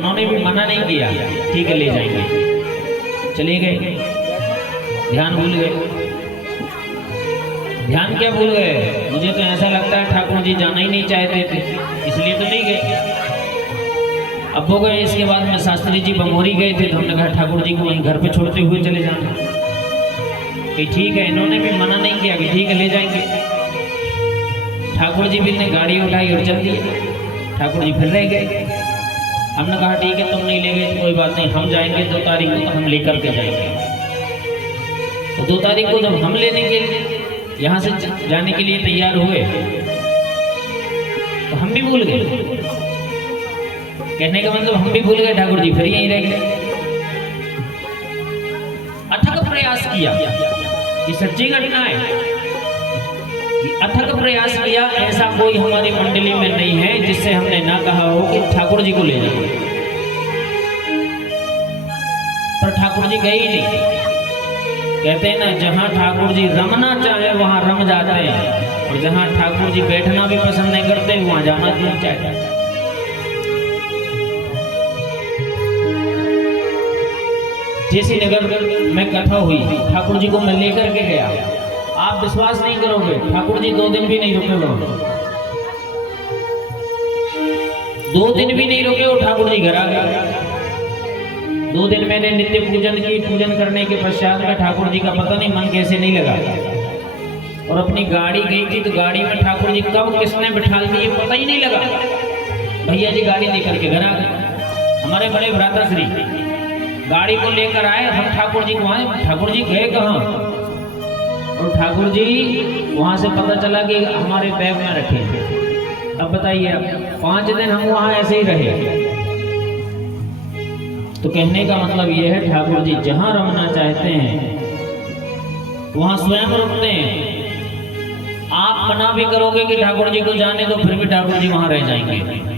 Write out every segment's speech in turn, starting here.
उन्होंने भी मना नहीं किया, ठीक है ले जाएंगे, चले गए। ध्यान भूल गए। ध्यान क्या भूल गए? मुझे तो ऐसा लगता है ठाकुर जी जाना ही नहीं चाहते थे, इसलिए तो नहीं गए। अब वो गए, इसके बाद में शास्त्री जी बमोरी गए थे, तो हमने कहा ठाकुर जी को वहीं घर पे छोड़ते हुए चले जाना कि ठीक है। इन्होंने भी मना नहीं किया कि ठीक है ले जाएंगे। ठाकुर जी भी ने गाड़ी उठाई और चल दिए। ठाकुर जी फिर रह गए। हमने कहा ठीक है तुम नहीं ले गए तो कोई बात नहीं, हम जाएंगे 2 तारीख को, तो हम लेकर के जाएंगे। तो 2 तारीख को जब हम लेने के यहाँ से जाने के लिए तैयार हुए तो हम भी भूल गए। कहने का मतलब हम भी भूल गए, ठाकुर जी फिर यहीं रह गए। अथक प्रयास किया, ये सच्ची घटना है। अथक प्रयास किया, ऐसा कोई हमारी मंडली में नहीं है जिससे हमने ना कहा हो कि ठाकुर जी को ले जाओ, पर ठाकुर जी गए ही नहीं। कहते हैं ना, जहां ठाकुर जी रमना चाहे वहां रम जाते हैं, और जहां ठाकुर जी बैठना भी पसंद नहीं करते वहां जाना नहीं चाहते। जैसी नगर में कथा हुई, ठाकुर जी को मैं लेकर के गया। आप विश्वास नहीं करोगे, ठाकुर जी 2 दिन भी नहीं रुके वहां। 2 दिन भी नहीं रुके और ठाकुर जी घर आ गए। 2 दिन मैंने नित्य पूजन की। पूजन करने के पश्चात में ठाकुर जी का पता नहीं मन कैसे नहीं लगा, और अपनी गाड़ी गई थी तो गाड़ी में ठाकुर जी कब किसने बिठा दी पता ही नहीं लगा। भैया जी गाड़ी लेकर के घर आ गए। हमारे बड़े भ्राता श्री गाड़ी को लेकर आए, हम ठाकुर जी को आए। ठाकुर जी गए कहाँ? और ठाकुर जी वहां से पता चला कि हमारे बैग में रखे। अब बताइए, अब 5 दिन हम वहां ऐसे ही रहे। तो कहने का मतलब यह है, ठाकुर जी जहां रमना चाहते हैं वहां स्वयं रुकते हैं। आप मना भी करोगे कि ठाकुर जी को जाने दो, फिर भी ठाकुर जी वहां रह जाएंगे।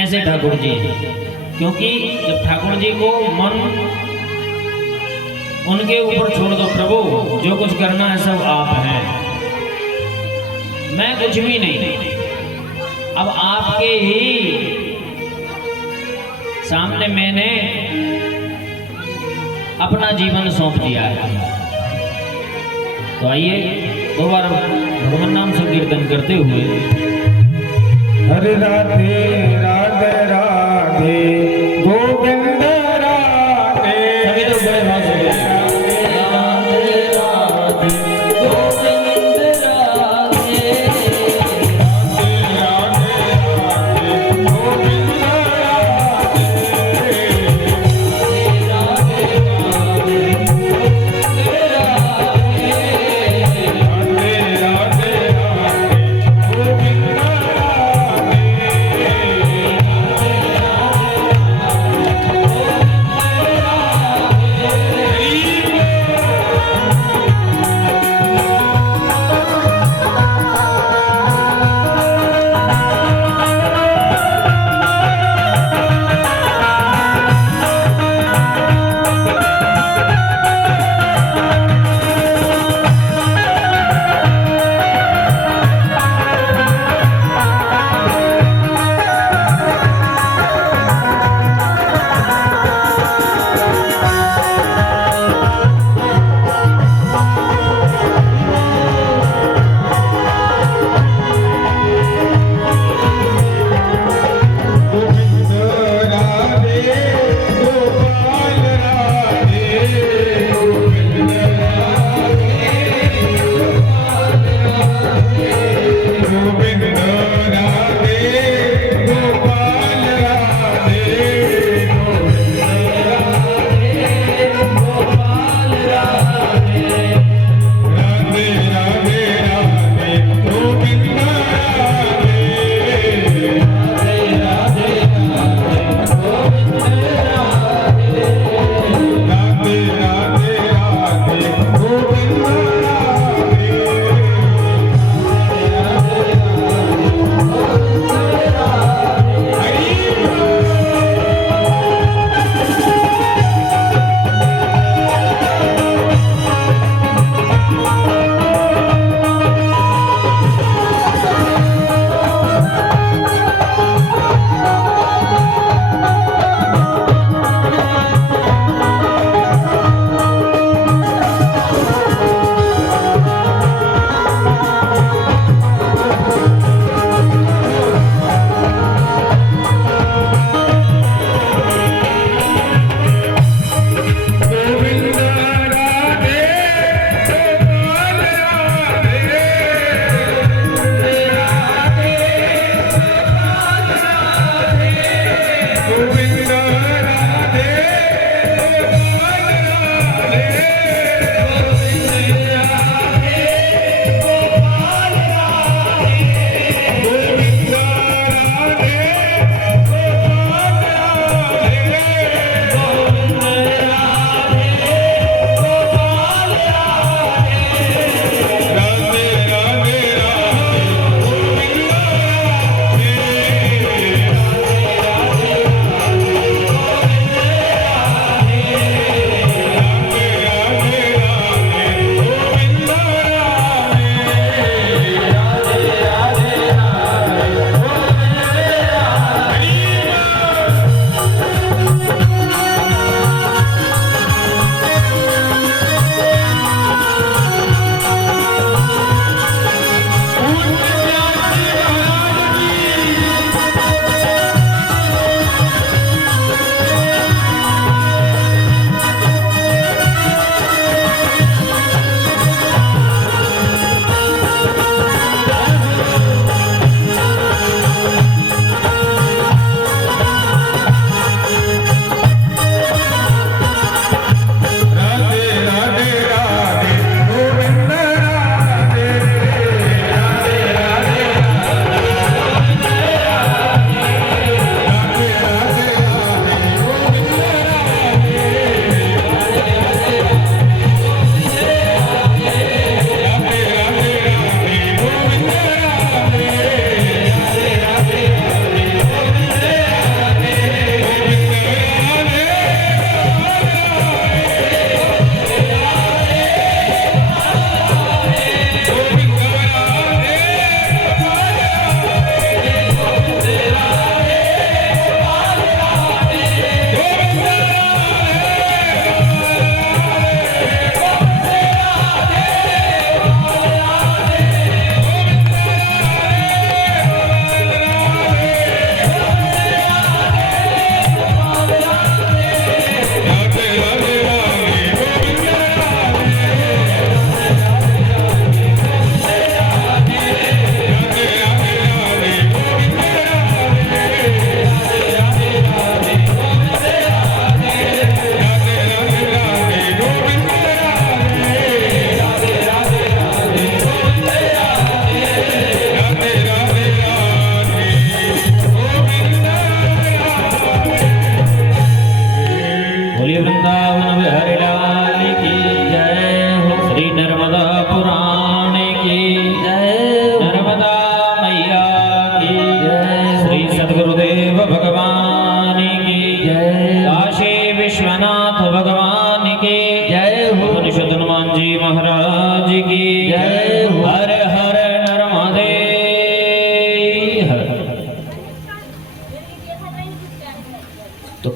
ऐसे ठाकुर जी, क्योंकि जब ठाकुर जी को मन उनके ऊपर छोड़ दो, प्रभु जो कुछ करना है सब आप हैं, मैं कुछ भी नहीं, अब आपके ही सामने मैंने अपना जीवन सौंप दिया है। तो आइए 2 बार भगवान नाम संकीर्तन करते हुए हरे राधे राधे राधे गोविंद राधे। सभी लोग बड़े भाव से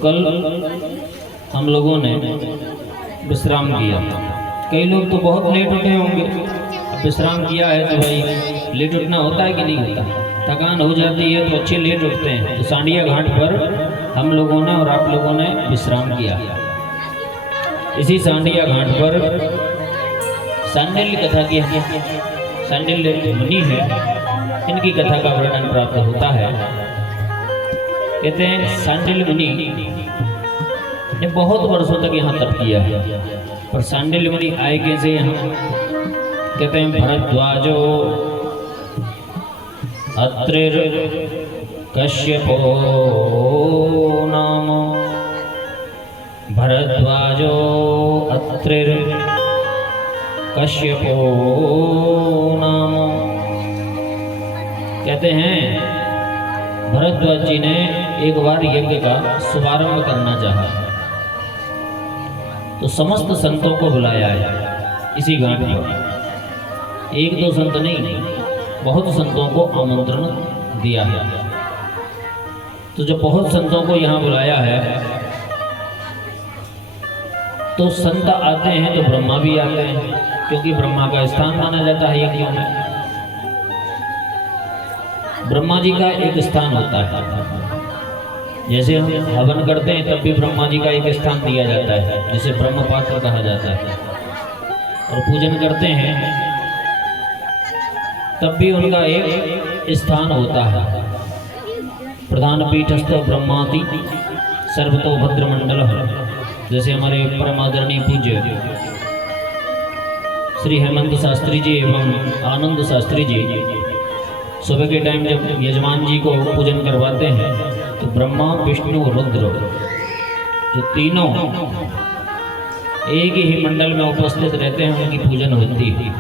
कल हम लोगों ने विश्राम किया। कई लोग तो बहुत लेट उठे होंगे, अब विश्राम किया है तो भाई लेट उठना होता है कि नहीं होता, थकान हो जाती है तो अच्छे लेट उठते हैं। तो सांडिया घाट पर हम लोगों ने और आप लोगों ने विश्राम किया। इसी सांडिया घाट पर सांडिल्य कथा की सांडिल्य मुनि है, इनकी कथा का वर्णन प्राप्त होता है। कहते हैं सांडिल्य मुनि ने बहुत वर्षों तक यहाँ तप किया है, पर सांडिल्य मुनि आए कैसे यहाँ? कहते हैं भरद्वाजो अत्रिर कश्यपो नाम, भरद्वाजो अत्रिर कश्यपो नाम। कहते हैं भरद्वाज जी ने एक बार यज्ञ का शुभारंभ करना चाहा, तो समस्त संतों को बुलाया है इसी घाट पर। एक दो संत नहीं, बहुत संतों को आमंत्रण दिया है। तो जब बहुत संतों को यहाँ बुलाया है तो संत आते हैं तो ब्रह्मा भी आते हैं, क्योंकि ब्रह्मा का स्थान माना जाता है यज्ञों में। ब्रह्मा जी का एक स्थान होता है, जैसे हम हवन करते हैं तब भी ब्रह्मा जी का एक स्थान दिया जाता है, जिसे ब्रह्म पात्र कहा जाता है। और पूजन करते हैं तब भी उनका एक स्थान होता है। प्रधान पीठस्थ ब्रह्माति सर्वतो भद्रमंडल, जैसे हमारे परम आदरणीय पूज्य श्री हेमंत शास्त्री जी एवं आनंद शास्त्री जी सुबह के टाइम जब यजमान जी को पूजन करवाते हैं तो ब्रह्मा विष्णु रुद्र जो तीनों एक ही मंडल में उपस्थित रहते हैं, उनकी पूजन होती है,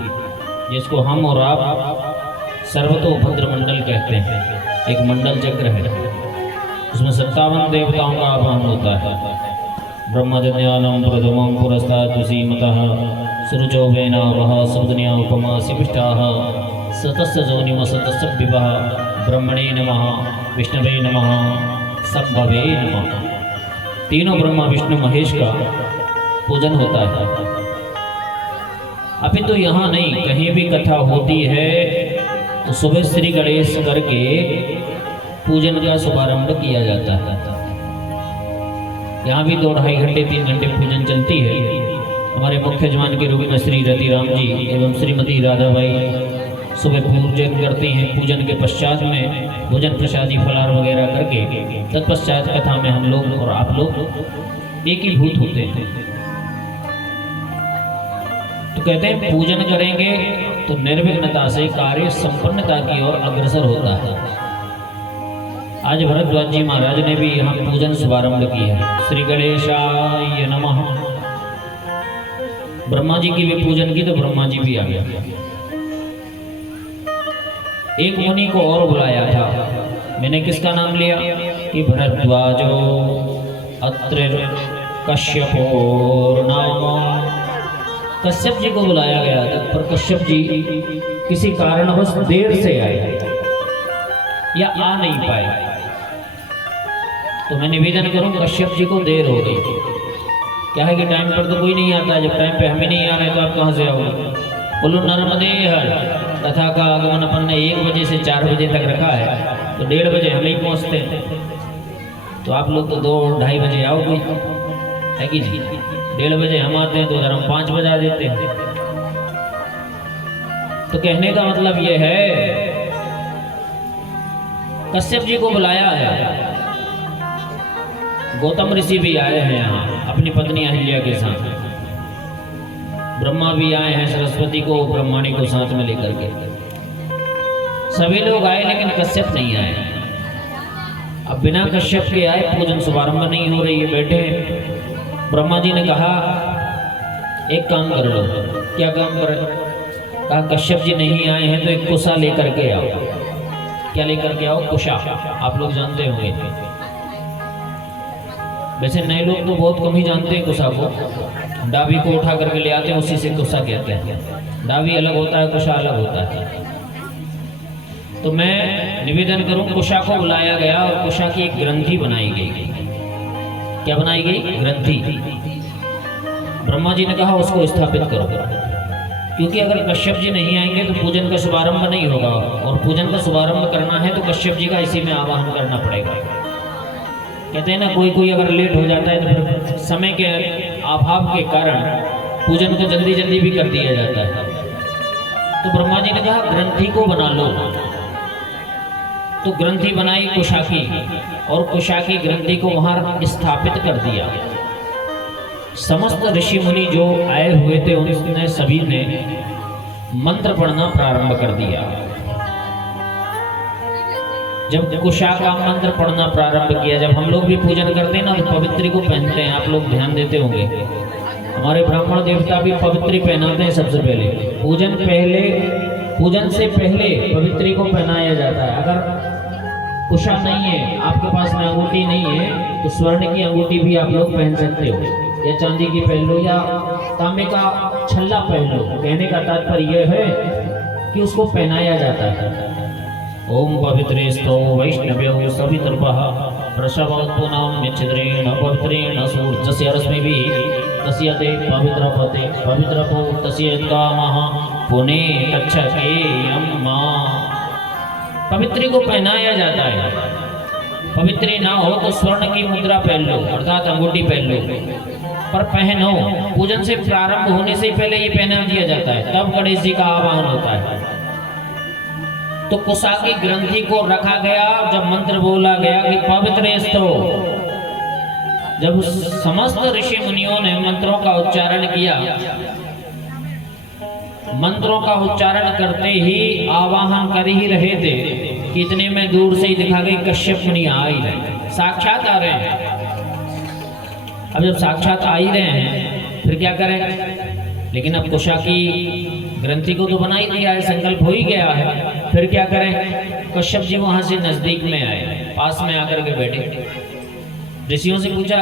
जिसको हम और आप सर्वतोभद्र मंडल कहते हैं। एक मंडल चक्र है, उसमें 57 देवताओं का आह्वान होता है। ब्रह्मजन्यानं प्रथमं पुरस्तात् सीमतः सुरुचो वेनावः सुदन्या उपमा शिपिष्टाः सतस्य जोनिम सतस्य विवः ब्रह्मणे नमः विष्णवे नमः संभवे नमः। तीनों ब्रह्मा विष्णु महेश का पूजन होता है। अभी तो यहाँ नहीं, कहीं भी कथा होती है तो सुबह श्री गणेश करके पूजन का शुभारंभ किया जाता है। यहाँ भी 2-2.5 घंटे 3 घंटे पूजन चलती है। हमारे मुख्य जमान के रूप में श्री रति राम जी एवं श्रीमती राधाबाई सुबह पूजन करती हैं। पूजन के पश्चात में भोजन प्रसादी फलार वगैरह करके तत्पश्चात कथा में हम लोग और आप लोग एक ही भूत होते हैं। तो कहते हैं पूजन करेंगे तो निर्विघ्नता से कार्य संपन्नता की ओर अग्रसर होता है। आज भरद्वाज जी महाराज ने भी यहाँ पूजन शुभारंभ किया है। श्री गणेशाय नमः। ब्रह्मा जी की भी पूजन की तो ब्रह्मा जी भी आ गया। एक मुनि को और बुलाया था, मैंने किसका नाम लिया कि भरद्वाजो अत्रिर कश्यपो नाम। कश्यप जी को बुलाया गया था, पर कश्यप जी किसी कारणवश देर से आए या आ नहीं पाए। तो मैं निवेदन करूं, कश्यप जी को देर हो गई। क्या है कि टाइम पर तो कोई नहीं आता, जब टाइम पे हमें नहीं आ रहे तो आप कहाँ से आओगे? बोलो नर्मदे हर। कथा का आगमन अपन ने 1 बजे से 4 बजे तक रखा है, तो 1:30 बजे हम ही पहुँचते हैं। तो आप लोग तो 2-2:30 बजे आओगे, है कि नहीं? 1:30 बजे हम आते हैं तो उधर हम 5 बजा देते हैं। तो कहने का मतलब ये है, कश्यप जी को बुलाया है। गौतम ऋषि भी आए हैं यहाँ अपनी पत्नी अहिल्या के साथ। ब्रह्मा भी आए हैं सरस्वती को ब्रह्माणी को साथ में लेकर के। सभी लोग आए लेकिन कश्यप नहीं आए। अब बिना कश्यप के आए पूजन शुभारंभ नहीं हो रही है, बैठे हैं। ब्रह्मा जी ने कहा एक काम कर लो। क्या काम करें? कहा कश्यप जी नहीं आए हैं तो एक कुशा लेकर के आओ। क्या लेकर के आओ? कुशा। आप लोग जानते होंगे, वैसे नए लोग तो बहुत कम ही जानते हैं कुशा को। डाबी को उठा करके ले आते हैं, उसी से कुशा कहते हैं। डाबी अलग होता है, कुशा अलग होता है। तो मैं निवेदन करूं, कुशा को बुलाया गया और कुशा की एक ग्रंथि बनाई गई। क्या बनाई गई? ग्रंथि। ब्रह्मा जी ने कहा उसको स्थापित करो, क्योंकि अगर कश्यप जी नहीं आएंगे तो पूजन का शुभारंभ नहीं होगा, और पूजन का शुभारंभ करना है तो कश्यप जी का इसी में आवाहन करना पड़ेगा। कहते हैं ना, कोई कोई अगर लेट हो जाता है तो फिर समय के अभाव के कारण पूजन को जल्दी जल्दी भी कर दिया जाता है। तो ब्रह्मा जी ने कहा ग्रंथि को बना लो। तो ग्रंथि बनाई कुशाकी, और कुशाकी ग्रंथि को वहां स्थापित कर दिया। समस्त ऋषि मुनि जो आए हुए थे उनने सभी ने मंत्र पढ़ना प्रारंभ कर दिया। जब कुशाका मंत्र पढ़ना प्रारंभ किया, जब हम लोग भी पूजन करते हैं ना तो पवित्री को पहनते हैं, आप लोग ध्यान देते होंगे। हमारे ब्राह्मण देवता भी पवित्री पहनाते हैं। सबसे पहले पूजन से पहले पवित्री को पहनाया जाता है। अगर कुशा नहीं है, आपके पास में अंगूठी नहीं है, तो स्वर्ण की अंगूठी भी आप लोग पहन सकते हो, या चांदी की पहन लो, या तांबे का छल्ला पहन लो। कहने का तात्पर्य यह है कि उसको पहनाया जाता है। ओम पवित्रेस्तो वैष्णव्यो सवितर्पः वृषभोत्पुनां छिद्रेण पवित्रेण सूर्यस्य रश्मिभिः तस्य ते पवित्रपते पवित्रपो तस्य कामः पुने कच्छके अम्मा। पवित्री को पहनाया जाता है। पवित्री ना हो तो स्वर्ण की मुद्रा पहन लो, अर्थात अंगूठी पहन लो, पर पहनो। पूजन से प्रारंभ होने से पहले ये पहना दिया जाता है, तब गणेश जी का आवाहन होता है। तो कुशाकी ग्रंथि को रखा गया। जब मंत्र बोला गया कि पवित्रेस्तो, जब समस्त ऋषि मुनियों ने मंत्रों का उच्चारण किया, मंत्रों का उच्चारण करते ही आवाहन कर ही रहे थे कि इतने में दूर से ही दिखा गई कश्यप मुनि आ ही रहे, साक्षात आ रहे हैं। अब जब साक्षात आ ही रहे हैं फिर क्या करें? लेकिन अब कुशाकी ग्रंथि को तो बना ही दिया है, संकल्प हो ही गया है, फिर क्या करें? कश्यप जी वहां से नजदीक में आए, पास में आकर के बैठे। ऋषियों से पूछा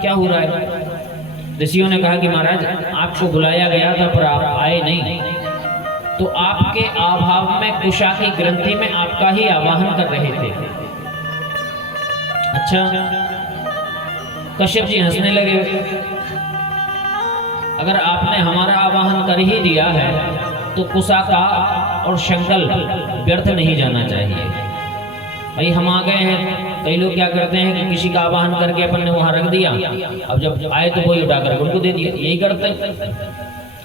क्या हो रहा है? ऋषियों ने कहा कि महाराज आपको बुलाया गया था पर आप आए नहीं, तो आपके अभाव में कुशाकी ग्रंथि में आपका ही आवाहन कर रहे थे। अच्छा, कश्यप जी हंसने लगे। अगर आपने हमारा आवाहन कर ही दिया है तो कुशाका और संकल्प व्यर्थ नहीं जाना चाहिए। भाई हम आ गए हैं, कई लोग क्या करते हैं कि किसी का आवाहन करके अपन ने वहां रख दिया, अब जब आए तो वही उठा कर उनको दे दिया, यही करते हैं।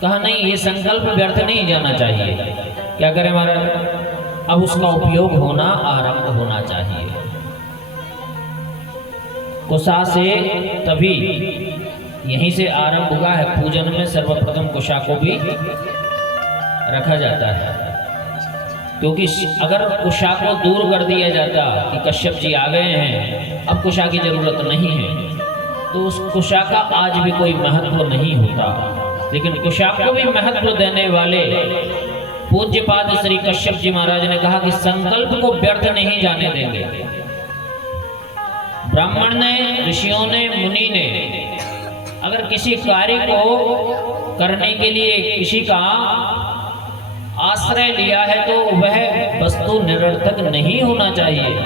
कहा नहीं, ये संकल्प व्यर्थ नहीं जाना चाहिए। क्या करें महाराज? अब उसका उपयोग होना आरंभ होना चाहिए। कुशा से तभी यहीं से आरंभ हुआ है। पूजन में सर्वप्रथम कुशा को भी रखा जाता है, क्योंकि अगर कुशा को दूर कर दिया जाता कि कश्यप जी आ गए हैं, अब कुशा की जरूरत नहीं है, तो उस कुशा का आज भी कोई महत्व नहीं होता। लेकिन कुशा को भी महत्व देने वाले पूज्यपाद श्री कश्यप जी महाराज ने कहा कि संकल्प को व्यर्थ नहीं जाने देंगे। ब्राह्मण ने, ऋषियों ने, मुनि ने अगर किसी कार्य को करने के लिए किसी का आश्रय लिया है तो वह वस्तु निरर्थक नहीं होना चाहिए।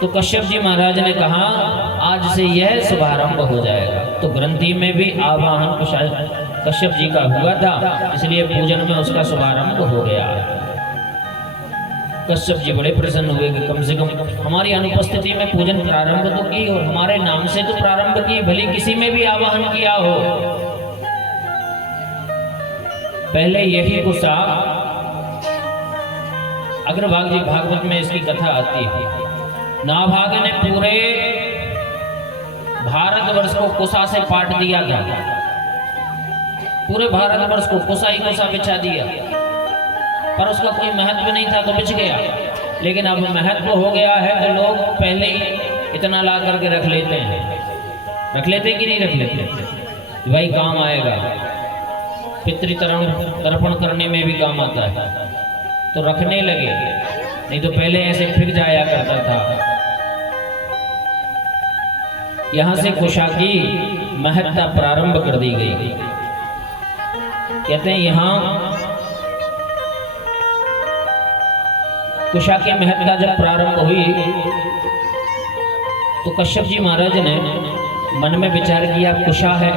तो कश्यप जी महाराज ने कहा आज से यह शुभारंभ हो जाएगा। तो ग्रंथि में भी आवाहन कश्यप जी का हुआ था, इसलिए पूजन में उसका शुभारंभ हो गया। कश्यप जी बड़े प्रसन्न हुए कि कम से कम हमारी अनुपस्थिति में पूजन प्रारंभ तो की और हमारे नाम से तो प्रारंभ की, भले किसी में भी आवाहन किया हो। पहले यही कुशा, अग्रभाग जी भागवत में इसकी कथा आती है। नाभाग ने पूरे भारतवर्ष को कुशा से पाट दिया था, पूरे भारतवर्ष को कुशा ही कुशा बिछा दिया, पर उसका कोई महत्व नहीं था तो बिछ गया। लेकिन अब महत्व हो गया है तो लोग पहले ही इतना ला करके रख लेते हैं। रख लेते कि नहीं रख लेते? भाई काम आएगा, पितृतर्पण करने में भी काम आता है, तो रखने लगे। नहीं तो पहले ऐसे फिर जाया करता था। यहां से कुशा की महत्ता प्रारंभ कर दी गई। कहते हैं यहां कुशा की महत्ता जब प्रारंभ हुई तो कश्यप जी महाराज ने मन में विचार किया, कुशा है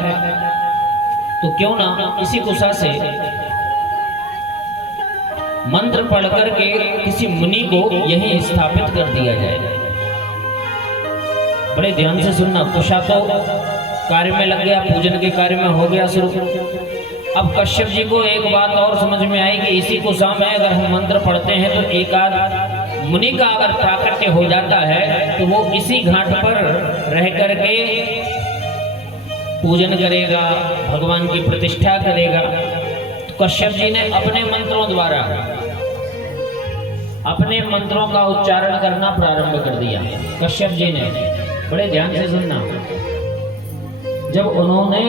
तो क्यों ना इसी कुशा से मंत्र पढ़ करके किसी मुनि को यही स्थापित कर दिया जाए। बड़े ध्यान से सुनना, कुशा तो कार्य में लग गया, पूजन के कार्य में हो गया शुरू। अब कश्यप जी को एक बात और समझ में आई कि इसी कुशा में अगर हम मंत्र पढ़ते हैं तो एक आध मुनि का अगर प्राकट्य हो जाता है तो वो इसी घाट पर रह करके पूजन करेगा, भगवान की प्रतिष्ठा करेगा। तो कश्यप जी ने अपने मंत्रों द्वारा अपने मंत्रों का उच्चारण करना प्रारंभ कर दिया। कश्यप जी ने, बड़े ध्यान से सुनना, जब उन्होंने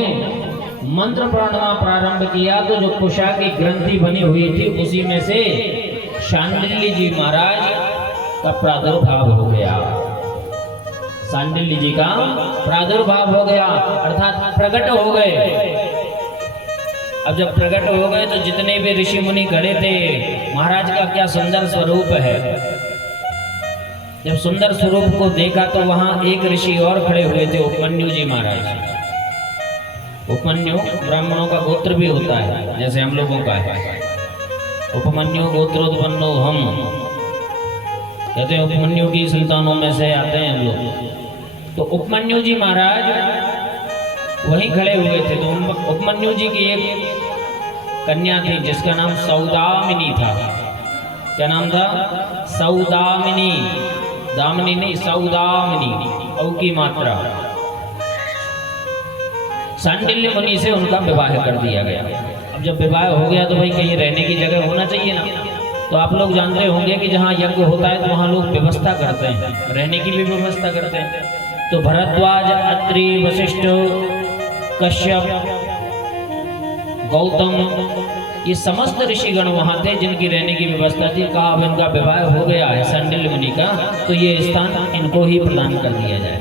मंत्र पढ़ना प्रारंभ किया तो जो कुशा की ग्रंथि बनी हुई थी उसी में से शांडिल्य जी महाराज का प्रादुर्भाव हो गया। शांडिल्य जी का प्रादुर्भाव हो गया, अर्थात प्रकट हो गए। अब जब प्रकट हो गए तो जितने भी ऋषि मुनि खड़े थे, महाराज का क्या सुंदर स्वरूप है। जब सुंदर स्वरूप को देखा तो वहां एक ऋषि और खड़े हुए थे, उपमन्यु जी महाराज। उपमन्यु ब्राह्मणों का गोत्र भी होता है, जैसे हम लोगों का है। उपमन्यु गोत्रोत्पन्नो हम, कहते हैं उपमन्यु की संतानों में से आते हैं हम लोग। तो उपमन्यु जी महाराज वहीं खड़े हुए थे। तो उपमन्यु जी की एक कन्या थी जिसका नाम सौदामिनी था। क्या नाम था? सौदामिनी। दामिनी नहीं, सौदामिनी, औ की मात्रा। शांडिल्य मुनि से उनका विवाह कर दिया गया। अब जब विवाह हो गया तो भाई कहीं रहने की जगह होना चाहिए ना। तो आप लोग जानते होंगे कि जहाँ यज्ञ होता है तो वहाँ लोग व्यवस्था करते हैं, रहने की भी व्यवस्था करते हैं। तो भरद्वाज, अत्रि, वशिष्ठ, कश्यप, गौतम, ये समस्त ऋषिगण वहाँ थे जिनकी रहने की व्यवस्था थी। कहा अब इनका विवाह हो गया है शांडिल्य मुनि का, तो ये स्थान इनको ही प्रदान कर दिया जाए।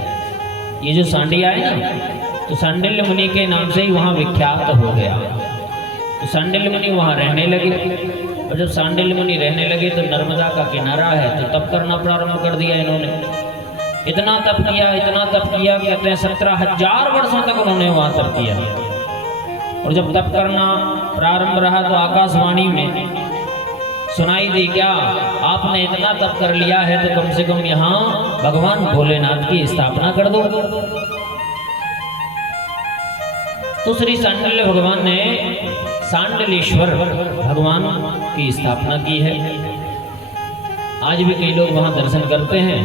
ये जो सांडिया है ना, तो शांडिल्य मुनि के नाम से ही वहाँ विख्यात हो गया। तो शांडिल्य मुनि वहाँ रहने लगे। और जब शांडिल्य मुनि रहने लगे तो नर्मदा का किनारा है, तो तप करना प्रारंभ कर दिया इन्होंने। इतना तप किया, इतना तप किया, कहते हैं 17,000 वर्षों तक उन्होंने वहाँ तप किया। और जब तप करना प्रारंभ रहा तो आकाशवाणी में सुनाई दी, क्या आपने इतना तप कर लिया है तो कम से कम यहाँ भगवान भोलेनाथ की स्थापना कर दो। तो श्री शांडिल्य भगवान ने शांडिलेश्वर भगवान की स्थापना की है। आज भी कई लोग वहाँ दर्शन करते हैं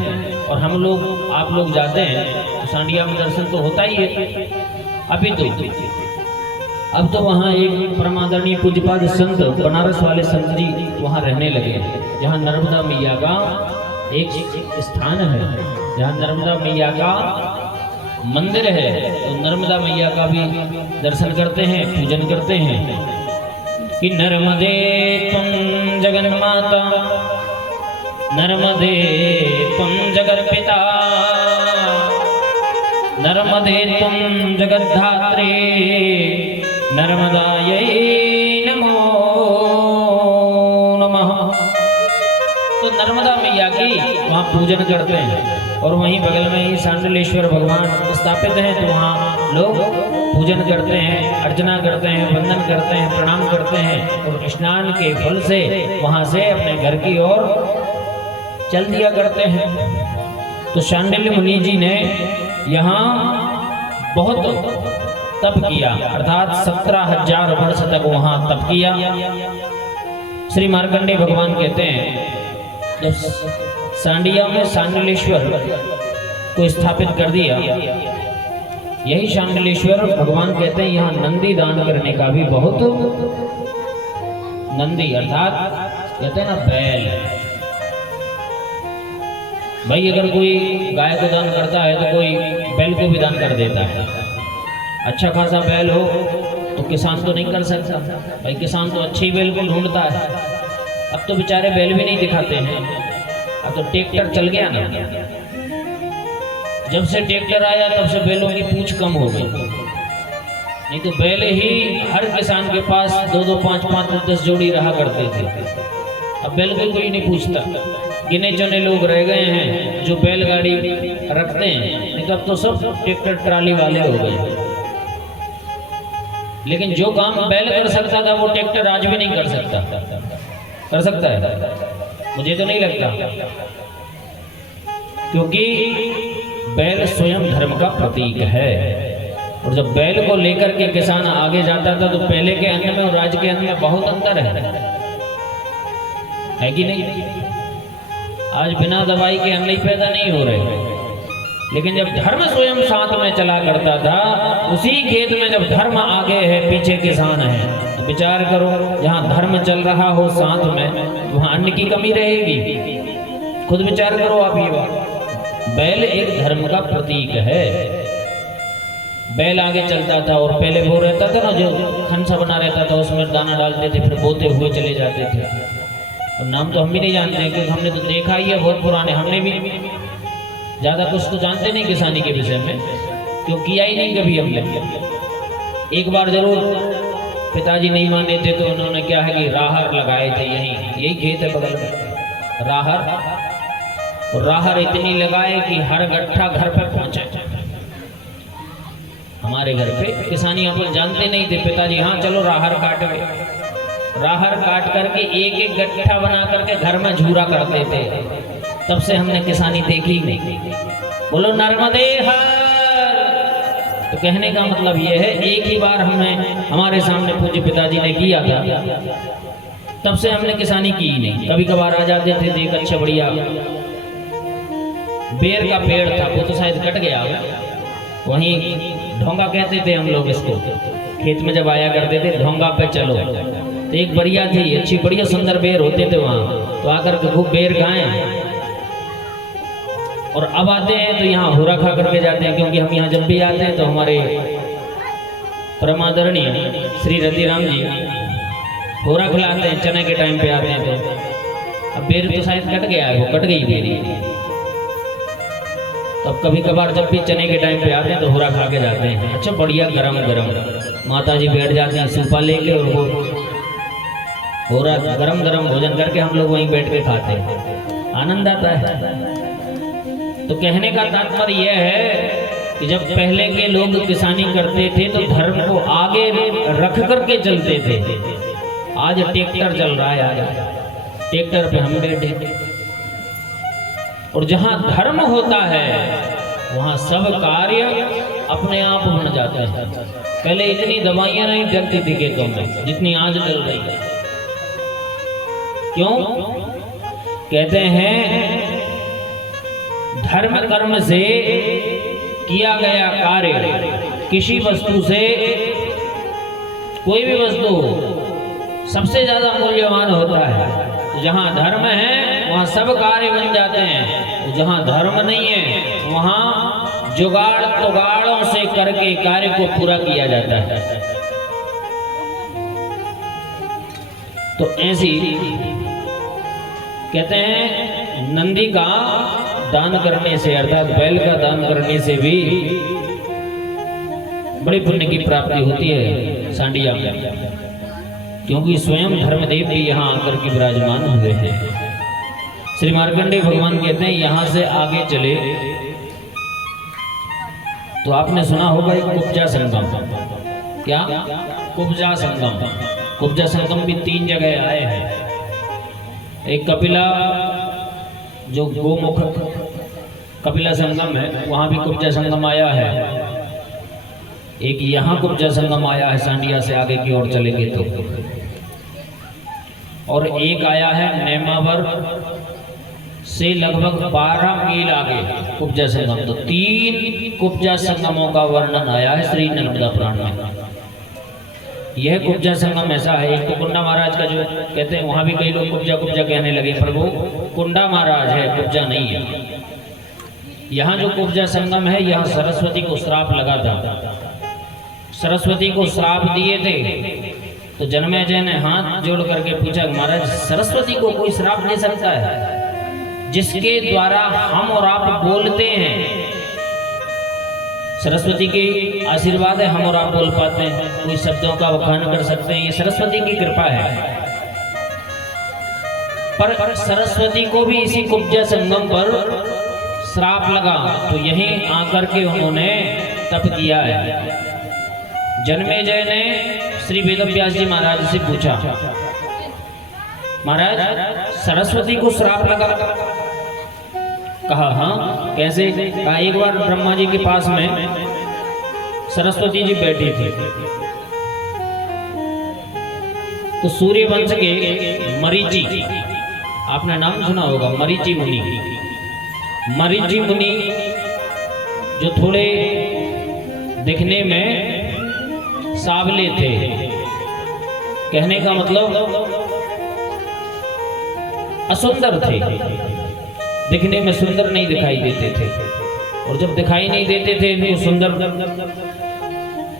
और हम लोग, आप लोग जाते हैं तो सांडिया में दर्शन तो होता ही है। अभी तो अब तो वहाँ एक परमादरणीय पूज्यपाद संत, बनारस वाले संत जी वहाँ रहने लगे, जहाँ नर्मदा मैया का एक स्थान है, जहाँ नर्मदा मैया का मंदिर है। तो नर्मदा मैया का भी दर्शन करते हैं, पूजन करते हैं कि नर्मदे त्वं जगन्माता, नर्मदे त्वं जगत्पिता, नर्मदे त्वं जगद्धात्री, नर्मदायै नमो नमः। तो नर्मदा मैया की वहाँ पूजन करते हैं। और वहीं बगल में ही शांडिलेश्वर भगवान स्थापित हैं, तो वहाँ लोग पूजन करते हैं, अर्चना करते हैं, वंदन करते हैं, प्रणाम करते हैं। और स्नान के फल से वहाँ से अपने घर की ओर चल दिया करते हैं। तो शांडिल्य मुनि जी ने यहाँ बहुत तप किया, अर्थात 17,000 वर्ष तक वहाँ तप किया। श्री मार्कंडेय भगवान कहते हैं जब सांडिया में शांडिलेश्वर को स्थापित कर दिया, यही शांडिलेश्वर भगवान कहते हैं यहाँ नंदी दान करने का भी बहुत, नंदी अर्थात कहते हैं ना बैल। भाई अगर कोई गाय को दान करता है तो कोई बैल को भी दान कर देता है। अच्छा खासा बैल हो तो किसान तो नहीं कर सकता, भाई किसान तो अच्छी बैल को ढूंढता है। अब तो बेचारे बैल भी नहीं दिखाते हैं, अब तो ट्रैक्टर चल गया ना। जब से ट्रैक्टर आया तब से बैलों की पूछ कम हो गई, नहीं तो बैल ही हर किसान के पास 2-2, 5-5, 10 जोड़ी रहा करते थे। अब बैल को कोई नहीं पूछता। गिने चुने लोग रह गए हैं जो बैलगाड़ी रखते हैं, नहीं तो अब तो सब ट्रैक्टर ट्राली वाले हो गए। लेकिन जो काम बैल कर सकता था वो ट्रैक्टर आज भी नहीं कर सकता। कर सकता है? मुझे तो नहीं लगता, क्योंकि बैल स्वयं धर्म का प्रतीक है। और जब बैल को लेकर के किसान आगे जाता था तो पहले के अन्न में और आज के अन्न में बहुत अंतर है कि नहीं? आज बिना दवाई के अन्न ही पैदा नहीं हो रहे, लेकिन जब धर्म स्वयं साथ में चला करता था, उसी खेत में जब धर्म आगे है पीछे किसान है, तो विचार करो जहाँ धर्म चल रहा हो साथ में, वहाँ अन्न की कमी रहेगी। खुद विचार करो आप ये बात। बैल एक धर्म का प्रतीक है। बैल आगे चलता था और पहले वो रहता था ना जो खनसा बना रहता था, उसमें दाना डालते थे, फिर बोते हुए चले जाते थे। और नाम तो हम भी नहीं जानते हैं, क्योंकि हमने तो देखा ही है बहुत पुराने, हमने भी ज़्यादा कुछ तो जानते नहीं किसानी के विषय में, क्यों किया ही नहीं कभी हमने। एक बार जरूर पिताजी नहीं माने थे तो उन्होंने क्या है कि राहर लगाए थे, यही खेत है बगल में राहर। और राहर इतनी लगाए कि हर गट्ठा घर पर पहुंचे। हमारे घर पे किसानी अपन जानते नहीं थे, पिताजी हाँ चलो राहर काटे। राहर काट करके एक एक गट्ठा बना करके घर में झूरा करते थे। तब से हमने किसानी देखी नहीं। बोलो नर्मदे हर। तो कहने का मतलब ये है, एक ही बार हमारे सामने पूज्य पिताजी ने किया था, तब से हमने किसानी की ही नहीं। कभी कभार आ जाते थे, देख अच्छा बढ़िया बेर का पेड़ था, वो तो शायद कट गया, वहीं ढोंगा कहते थे हम लोग इसको। खेत में जब आया करते थे ढोंगा पे चलो, तो एक बढ़िया थी अच्छी बढ़िया सुंदर बेर होते थे वहाँ, तो आकर के खूब बेर खाएं। और अब आते हैं तो यहाँ हुरा खा करके जाते हैं, क्योंकि हम यहाँ जब भी आते हैं तो हमारे परमादरणीय श्री रतिराम जी हुरा खिलाते हैं। चने के टाइम पे आते हैं तो अब बेर तो शायद कट गया है, वो कट गई बेरी। तब कभी कभार जब भी चने के टाइम पे आते हैं तो हुरा खा के जाते हैं। अच्छा बढ़िया गरम गरम माता जी बैठ जाते हैं सूपा लेके, और वो हुरा गरम गरम भोजन करके हम लोग वहीं बैठ के खाते हैं, आनंद आता है। तो कहने का तात्पर्य यह है कि जब पहले के लोग किसानी करते थे तो धर्म को आगे रख करके चलते थे। आज ट्रैक्टर चल रहा है, आज ट्रैक्टर पे हम बैठे। और जहाँ धर्म होता है वहाँ सब कार्य अपने आप बन जाते हैं। पहले इतनी दवाइयाँ नहीं चलती थी खेतों में जितनी आज चल रही है। क्यों? कहते हैं धर्म कर्म से किया गया कार्य, किसी वस्तु से, कोई भी वस्तु सबसे ज्यादा मूल्यवान होता है। जहाँ धर्म है वहाँ सब कार्य बन जाते हैं, जहाँ धर्म नहीं है वहाँ जुगाड़ तुगाड़ों से करके कार्य को पूरा किया जाता है। तो ऐसी कहते हैं नंदी का दान करने से, अर्थात बैल का दान करने से भी बड़ी पुण्य की प्राप्ति होती है सांडिया में, क्योंकि स्वयं धर्मदेव भी यहाँ आकर के विराजमान हुए हैं। श्री मार्कंडेय भगवान कहते हैं यहाँ से आगे चले तो आपने सुना होगा एक कुब्जा संगम। क्या? कुब्जा संगम। कुब्जा संगम भी 3 जगह आए हैं। एक कपिला जो गोमुख कपिला संगम है, वहाँ भी कुब्जा संगम आया है। एक यहाँ कुब्जा संगम आया है सांडिया से आगे की ओर चलेंगे तो, और एक आया है नेमावर से लगभग 12 मील आगे कुब्जा संगम। तो 3 कुब्जा संगमों का वर्णन आया है श्री नर्मदा पुराण में। यह कुब्जा संगम ऐसा है, एक तो कुंडा महाराज का जो कहते हैं, वहाँ भी कई लोग कुब्जा कुब्जा कहने लगे, पर वो कुंडा महाराज है, कुब्जा नहीं है। यहाँ जो कुब्जा संगम है, यहाँ सरस्वती को श्राप लगा था। सरस्वती को श्राप दिए थे तो जन्मेजय ने हाथ जोड़ करके पूछा, महाराज सरस्वती को कोई श्राप दे सकता है जिसके द्वारा हम और आप बोलते हैं? सरस्वती के आशीर्वाद है, हम और आप बोल पाते हैं, कोई शब्दों का वखान कर सकते हैं, ये सरस्वती की कृपा है। पर सरस्वती को भी इसी कुब्जा संगम पर श्राप लगा, तो यहीं आकर के उन्होंने तप किया है। जन्मेजय ने श्री वेदव्यास जी महाराज से पूछा, महाराज सरस्वती को श्राप लगा? कहा हाँ, कैसे? कहा एक बार ब्रह्मा जी के पास में सरस्वती जी बैठी थी, तो सूर्य वंश के मरीचि, आपने नाम सुना होगा मरीचि मुनि, मरीचि मुनि जो थोड़े दिखने में सांवले थे, कहने का मतलब असुंदर थे, दिखने में सुंदर नहीं दिखाई देते थे, और जब दिखाई नहीं देते थे तो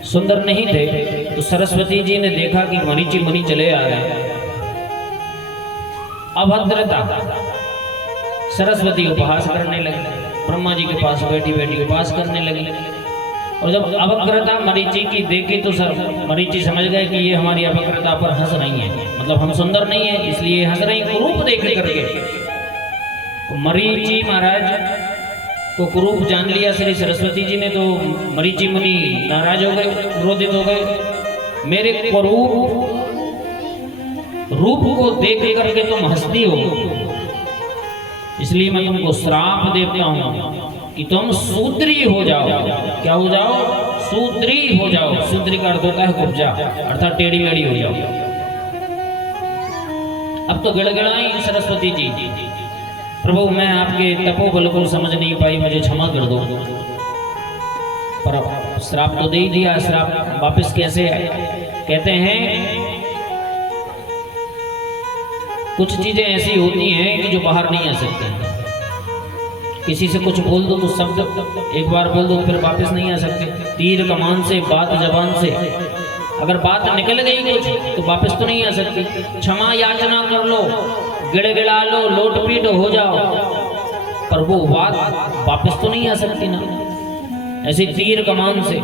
सुंदर नहीं थे। तो सरस्वती जी ने देखा कि मरीचि मुनि चले आ रहे हैं, अभद्रता, सरस्वती उपहास करने लगी, ब्रह्मा जी के पास बैठी बैठी उपहास करने लगी। और जब अवक्रता मरीचि की देखी तो मरीचि समझ गए कि ये हमारी अवक्रता पर हंस रही है, मतलब हम सुंदर नहीं है इसलिए हंस रही, कुरूप देख करके। तो मरीचि महाराज को कुरूप जान लिया श्री सरस्वती जी ने, तो मरीचि मुनि नाराज हो गए, क्रोधित हो गए, मेरे कुरूप रूप को देख करके तुम हंसती हो, इसलिए मैं तुमको श्राप देता हूं कि तुम शूद्री हो जाओ। क्या हो जाओ? शूद्री हो जाओ। शूद्री का अर्थ होता है कुब्जा, अर्थात टेढ़ी मेढ़ी हो जाओ। अब तो गिड़गिड़ाई सरस्वती जी, प्रभु मैं आपके तपोबल को समझ नहीं पाई, मुझे क्षमा कर दो। पर अब श्राप तो दे ही दिया, श्राप वापस कैसे आए? कहते हैं कुछ चीजें ऐसी होती हैं कि जो बाहर नहीं आ सकती। किसी से कुछ बोल दो तो शब्द एक बार बोल दो फिर वापस नहीं आ सकते। तीर कमान से, बात जबान से, अगर बात निकल गई कुछ तो वापस तो नहीं आ सकती। क्षमा याचना कर लो, गिड़गिड़ा लो, लोटपीट हो जाओ, पर वो बात वापस तो नहीं आ सकती ना। ऐसे तीर कमान से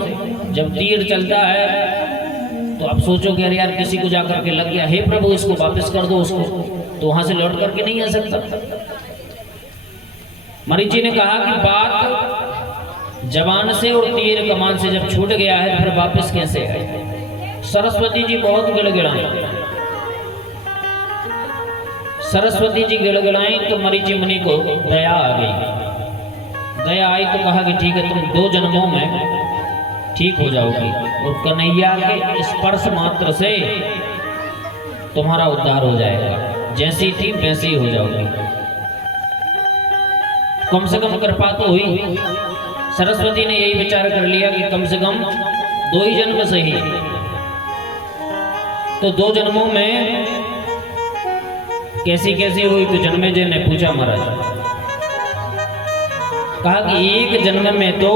जब तीर चलता है तो आप सोचो कि अरे यार किसी को जाकर के लग गया, हे प्रभु इसको वापस कर दो उसको, तो वहां से लौट करके नहीं आ सकता। मरीचि ने कहा कि बात जबान से और तीर कमान से जब छूट गया है फिर वापस कैसे आए? सरस्वती जी बहुत गिड़गिड़ाई, सरस्वती जी गिड़गिड़ाई तो मरीचि मुनि को दया आ गई। दया आई तो कहा कि ठीक है, तुम 2 जन्मों में ठीक हो जाओगी और कन्हैया के स्पर्श मात्र से तुम्हारा उद्धार हो जाएगा, जैसी थी वैसी ही हो जाओगी। कम से कम कृपा तो हुई। सरस्वती ने यही विचार कर लिया कि कम से कम 2 ही जन्म सही। तो 2 जन्मों में कैसी कैसी हुई? तो जन्मेजय ने पूछा महाराज, कहा कि 1 जन्म में तो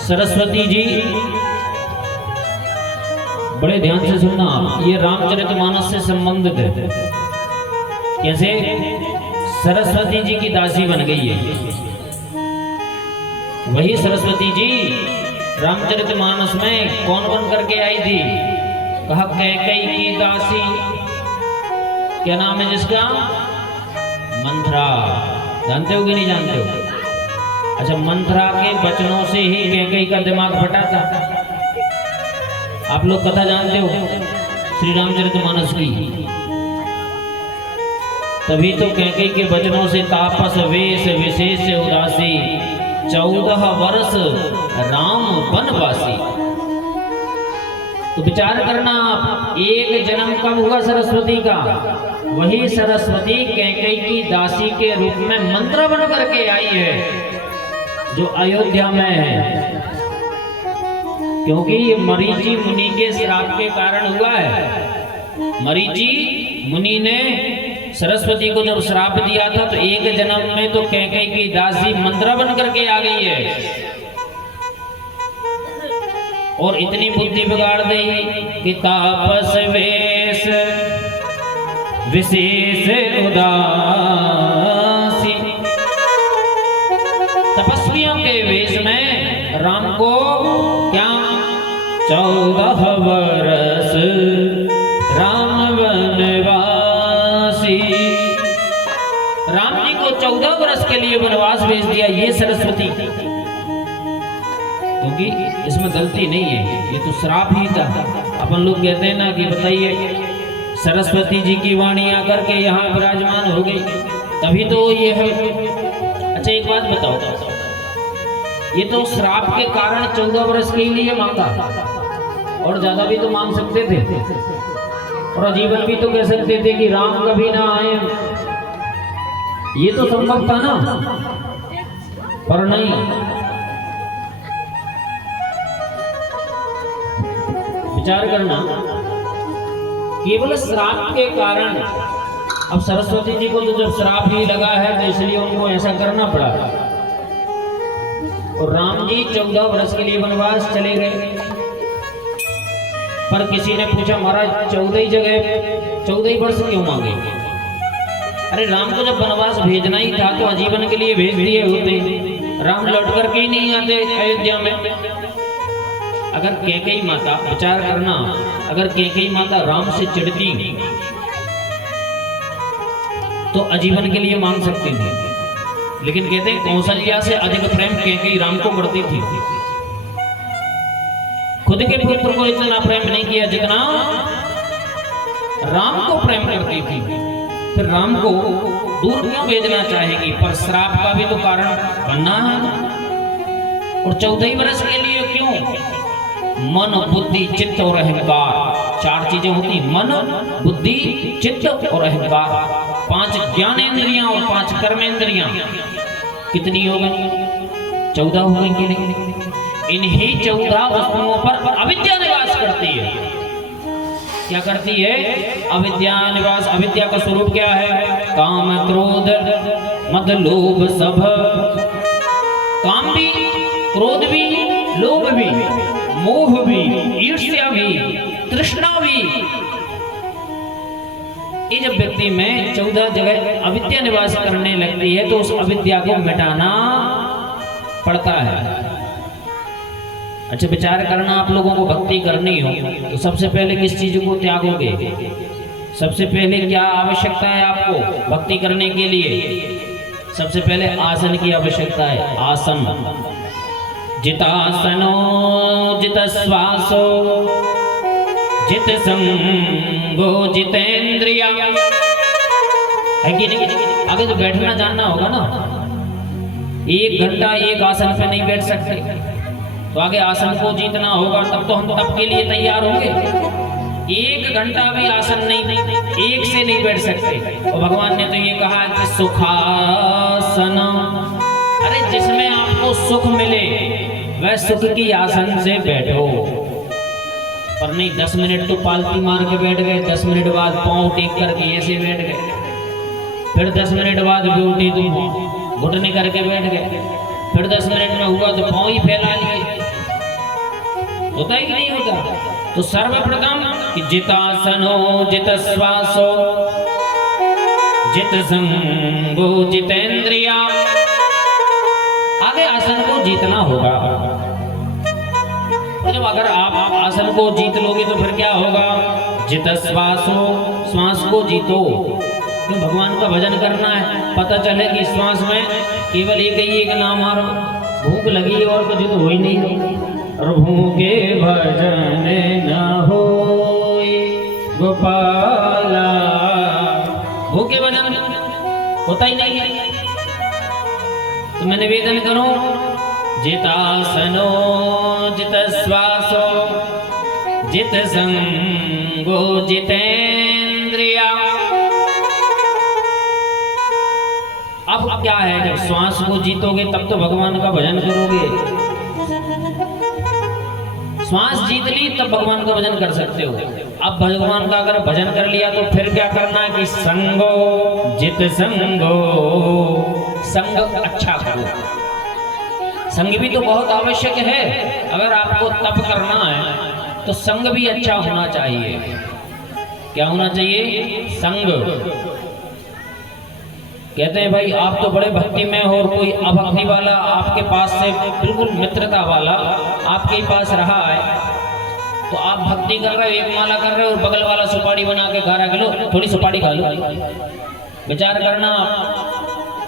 सरस्वती जी, बड़े ध्यान से सुनना आप, ये रामचरितमानस से संबंधित है। कैसे? सरस्वती जी की दासी बन गई है। वही सरस्वती जी रामचरितमानस में कौन बन करके आई थी? कहा कैकेयी की दासी। क्या नाम है जिसका? मंथरा। जानते हो कि नहीं जानते हो? अच्छा, मंथरा के बचनों से ही कैकेयी का दिमाग फटा था। आप लोग कथा जानते हो श्री रामचरितमानस की, तभी तो कैकेयी के वचनों से तापस वेश विशेष उदासी, 14 वर्ष राम वनवासी। तो विचार करना आप, 1 जन्म कब हुआ सरस्वती का? वही सरस्वती कैकेयी की दासी के रूप में मंत्र बन करके आई है जो अयोध्या में है, क्योंकि ये मरीचि मुनि के श्राप के कारण हुआ है। मरीचि मुनि ने सरस्वती को जब श्राप दिया था तो 1 जन्म में तो कैकेयी की दासी मंत्र बन करके आ गई है, और इतनी बुद्धि बिगाड़ दी कि तापस वेश विशेष उदासी, तपस्वियों के वेश में राम को क्या 14 वर्ष राम वन राम जी को 14 वर्ष के लिए वनवास भेज दिया ये सरस्वती, क्योंकि इसमें गलती नहीं है, ये तो श्राप ही था। अपन लोग कहते हैं ना कि बताइए सरस्वती जी की वाणी आकर के यहाँ विराजमान हो गई, तभी तो ये है। अच्छा एक बात बताओ, ये तो श्राप के कारण 14 वर्ष के लिए मांगा, और ज्यादा भी तो मांग सकते थे, और आजीवन भी तो कह सकते थे कि राम कभी ना आए, ये तो संभव था ना, पर नहीं। विचार करना, केवल श्राप के कारण, अब सरस्वती जी को तो जब श्राप ही लगा है तो इसलिए उनको ऐसा करना पड़ा। और राम जी 14 वर्ष के लिए वनवास चले गए, पर किसी ने पूछा महाराज 14 ही जगह 14 ही वर्ष क्यों मांगे? अरे राम को जब वनवास भेजना ही था तो आजीवन के लिए भेज दिए होते, राम लौट करके ही नहीं आते अयोध्या में। अगर कैकेयी माता, विचार करना, अगर कैकेयी माता राम से चिढ़ती तो आजीवन के लिए मांग सकती थी, लेकिन कहते हैं कौशल्या से अधिक प्रेम कैकेयी राम को करती थी। खुद के पुत्र को इतना प्रेम नहीं किया जितना राम को प्रेम करती थी, फिर राम को दूर क्यों भेजना चाहेगी? पर श्राप का भी तो कारण बनना है, और 14 वर्ष के लिए क्यों? मन, बुद्धि, चित्त और अहंकार, 4 चीजें होती, मन, बुद्धि, चित्त और अहंकार। 5 ज्ञानेंद्रियां और 5 कर्मेंद्रियां कितनी हो गई? 14 हो गई कि नहीं? इन्हीं 14 वस्तुओं पर अविद्या निवास करती है। क्या करती है? अविद्या निवास। अविद्या का स्वरूप क्या है? काम, क्रोध, मद, लोभ, सब। काम भी, क्रोध भी, लोभ भी, मोह भी, ईर्ष्या भी, तृष्णा भी। ये जब व्यक्ति में 14 जगह अविद्या निवास करने लगती है तो उस अविद्या को मिटाना पड़ता है। अच्छा विचार करना, आप लोगों को भक्ति करनी हो तो सबसे पहले किस चीज को त्यागोगे? सबसे पहले क्या आवश्यकता है आपको भक्ति करने के लिए? सबसे पहले आसन की आवश्यकता है। आसन, जितासनो जित श्वासो जित संगो जितेंद्रिया, है कि नहीं? आगे तो बैठना जानना होगा ना। 1 घंटा एक आसन पे नहीं बैठ सकते, तो आगे आसन को जीतना होगा, तब तो हम तब के लिए तैयार होंगे। 1 घंटा भी आसन नहीं, एक से नहीं बैठ सकते। और भगवान ने तो ये कहा कि सुखासन, अरे जिसमें आपको सुख मिले वह सुख की आसन से बैठो। पर नहीं 10 मिनट तो पालती मार के बैठ गए, 10 मिनट बाद पाँव टेक करके ऐसे बैठ गए, फिर 10 मिनट बाद बेउठी तुम घुटने करके बैठ गए, फिर 10 मिनट में हुआ तो पाँव ही फैला लिए। होता है कि नहीं होता? तो सर्वप्रथम कि जितासनो जित श्वासो जित संगो जितेंद्रिया, आगे आसन को जीतना होगा। जब अगर आप आसन को जीत लोगे तो फिर क्या होगा? जित श्वासो, श्वास को जीतो। तो भगवान का भजन करना है, पता चले कि श्वास में केवल एक नाम आ रहा, भूख लगी और कुछ तो हो ही नहीं। और भूखे भजन न होय गोपाला, भूखे भजन होता ही नहीं है। तो मैं निवेदन करूं, जितासनो जित श्वासो जित संगो जितेंद्रिया। अब क्या है, जब श्वास को जीतोगे तब तो भगवान का भजन करोगे। श्वास जीत ली तब भगवान का भजन कर सकते हो। अब भगवान का अगर भजन कर लिया तो फिर क्या करना है कि संगो जित संगो, संग अच्छा करो। संग भी तो बहुत आवश्यक है। अगर आपको तप करना है तो संग भी अच्छा होना चाहिए। क्या होना चाहिए? संग। कहते हैं भाई आप तो बड़े भक्ति में हो और कोई अभक्ति वाला आपके पास से बिल्कुल मित्रता वाला आपके पास रहा है, तो आप भक्ति कर रहे हो, एक माला कर रहे हो और बगल वाला सुपारी बना के खा रहा है, लो थोड़ी सुपारी खा लो। विचार करना,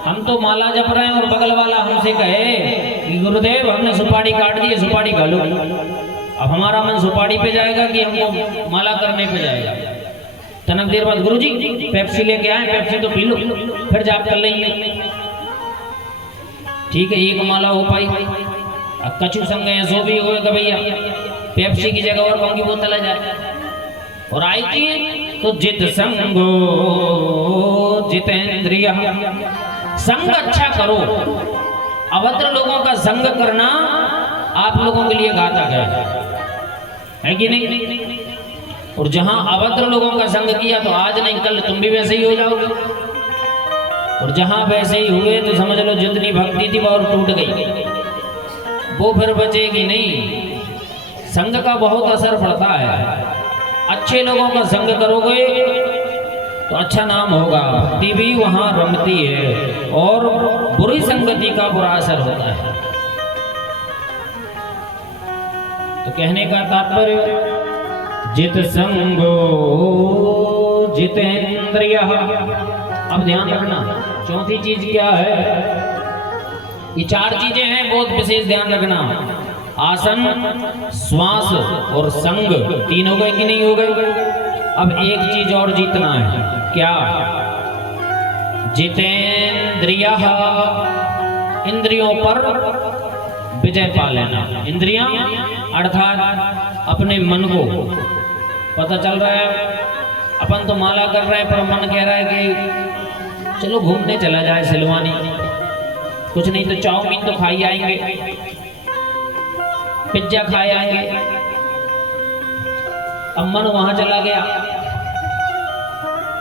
हम तो माला जप रहे हैं और बगल वाला हमसे कहे कि गुरुदेव हमने सुपारी काट दी है, सुपारी खा लो। अब हमारा मन सुपारी पे जाएगा कि हमको माला करने पे जाएगा। तनक देर बाद गुरुजी पेप्सी लेके आए, पेप्सी तो पी लो, फिर जाप कर लेंगे। ठीक है, एक माला हो पाई। अब कछु संग ऐसो भी होगा भैया पेप्सी की जगह और कौन की बोतल आ जाए। और आई थी तो जित संगो जितेंद्रिय, संग अच्छा करो। अभद्र लोगों का संग करना आप लोगों के लिए घातक है कि नहीं? और जहां अभद्र लोगों का संग किया तो आज नहीं कल तुम भी वैसे ही हो जाओगे। और जहां वैसे ही हुए तो समझ लो जितनी भक्ति थी वो और टूट गई, वो फिर बचेगी नहीं। संग का बहुत असर पड़ता है। अच्छे लोगों का संग करोगे तो अच्छा नाम होगा, भक्ति भी वहां रमती है। और बुरी संगति का बुरा असर होता है। तो कहने का तात्पर्य जित संगो जितेंद्रिय। अब ध्यान रखना, चौथी चीज क्या है? ये चार चीजें हैं, बहुत विशेष ध्यान रखना। आसन, श्वास और संग, तीन हो गए कि नहीं हो गए? अब एक चीज और जीतना है। क्या? जितेंद्रिय, इंद्रियों पर विजय पा लेना। इंद्रियां अर्थात अपने मन को। पता चल रहा है अपन तो माला कर रहे हैं पर मन कह रहा है कि चलो घूमने चला जाए सिलवानी, कुछ नहीं तो चाउमीन तो खाई आएंगे, पिज्जा खाए आएंगे। अब मन वहां चला गया,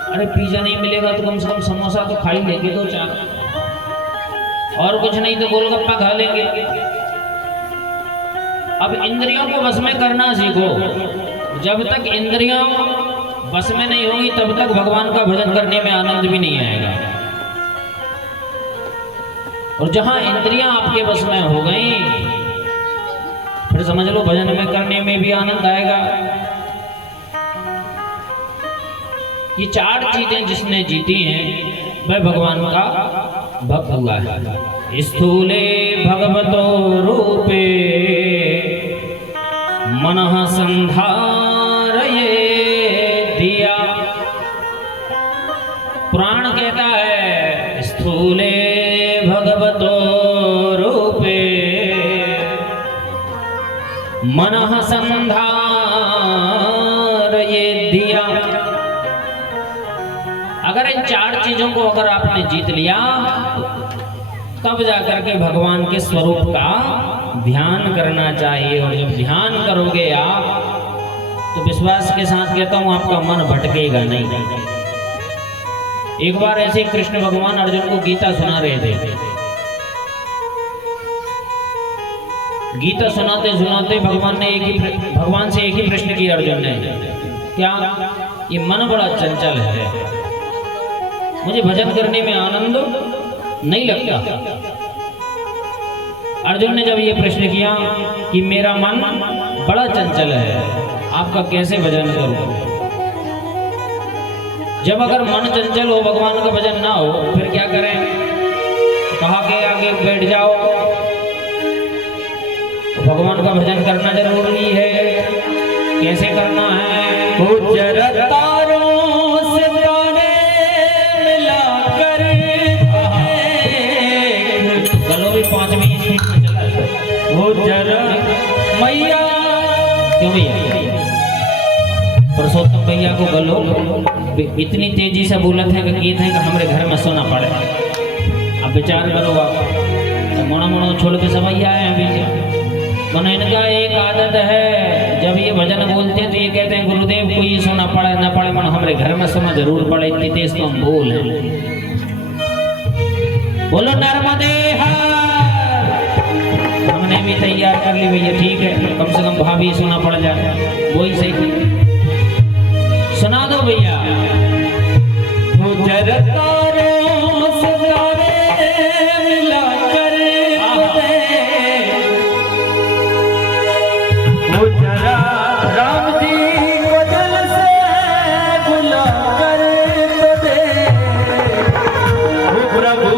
अरे पिज्जा नहीं मिलेगा तो कम से कम समोसा तो खा ही लेंगे दो चार, और कुछ नहीं तो गोलगप्पा खा लेंगे। अब इंद्रियों को वश में करना सीखो। जब तक इंद्रियां वश में नहीं होगी तब तक भगवान का भजन करने में आनंद भी नहीं आएगा। और जहां इंद्रियां आपके वश में हो गई फिर समझ लो भजन में करने में भी आनंद आएगा। ये चार चीजें जिसने जीती हैं वह भगवान का भक्त हुआ है। स्थूले भगवतो रूपे मनः संधारये दिया। पुराण कहता है स्थूले भगवतो रूपे मनः संधारये दिया। अगर इन चार चीजों को अगर आपने जीत लिया तब जाकर के भगवान के स्वरूप का ध्यान करना चाहिए। और जब ध्यान करोगे आप तो विश्वास के साथ कहता हूं आपका मन भटकेगा नहीं। एक बार ऐसे कृष्ण भगवान अर्जुन को गीता सुना रहे थे। गीता सुनाते सुनाते भगवान से एक ही प्रश्न किया अर्जुन ने, क्या? ये मन बड़ा चंचल है, मुझे भजन करने में आनंद नहीं लगता। अर्जुन ने जब ये प्रश्न किया कि मेरा मन बड़ा चंचल है, आपका कैसे भजन करूं? जब अगर मन चंचल हो, भगवान का भजन ना हो, फिर क्या करें? कहा के आगे बैठ जाओ। तो भगवान का भजन करना जरूरी है। कैसे करना है? तारों से तारे मिलाकर गलो भी 5वीं स्पीड में चला है। वो जरा मैया, क्यों भैया? पुरुषोत्तम भैया को गलो इतनी तेजी से बोला था कि गीत है कि हमारे घर में सोना पड़े। अब विचार करो आप, तो मोना मोना छोड़ के सब आए हैं अभी। मैंने इनका एक आदत है, जब ये भजन बोलते हैं तो ये कहते हैं गुरुदेव को ये सोना पड़े न पड़े मन हमारे घर में सोना जरूर पड़े, इतनी तेज तो हम बोल हैं। बोलो नर्मदे हर। हमने भी तैयार कर ली भैया, ठीक है, कम से कम भाभी सोना पड़ जाए, वही सही। सुना दो भैया। राम जी को दिल से बुला कर तो दे, प्रभु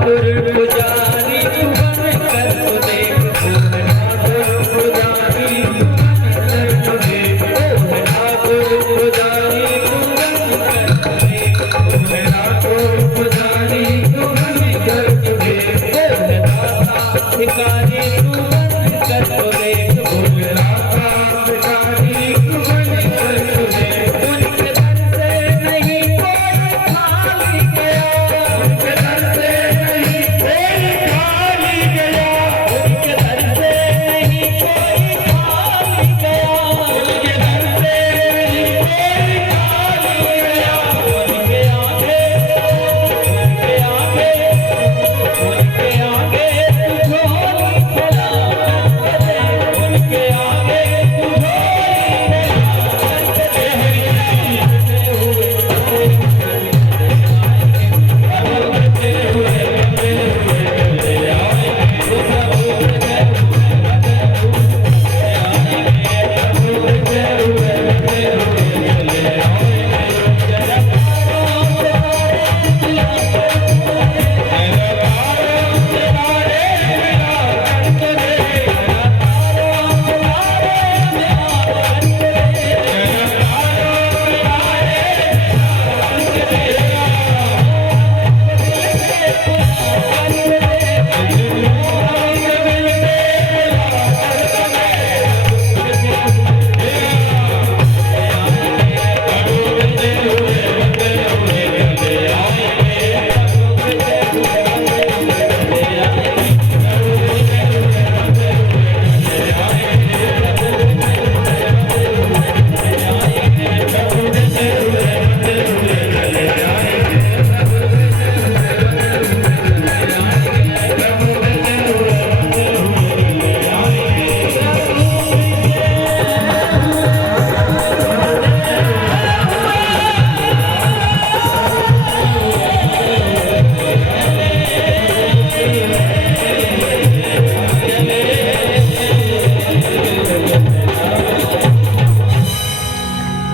ठाकुर पुजारी तू बन कर तो देख, ओम ठाकुर पुजारी तू बन कर तो देख, ओम ठाकुर पुजारी तू बन कर तो देख, ओम ठाकुर पुजारी तू बन कर तो देख, ओम दाता भिखारी तू बन कर तो देख, ओम दाता भिखारी तू बन कर तो देख। उनके दर से नहीं कोई खाली गया, उनके दर से नहीं कोई खाली गया, उनके दर से नहीं कोई खाली गया, उनके दर से नहीं कोई खाली गया। उनके आगे उनके आगे उनके आगे तू झोली फैला कर दे, उनके आगे तू झोली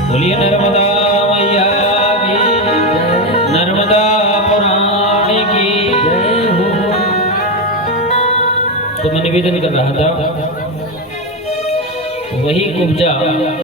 बोलिए नर्मदा मैया की, नर्मदा पुराण की जय हो। तो मैं निवेदन कर रहा था, वही कुब्जा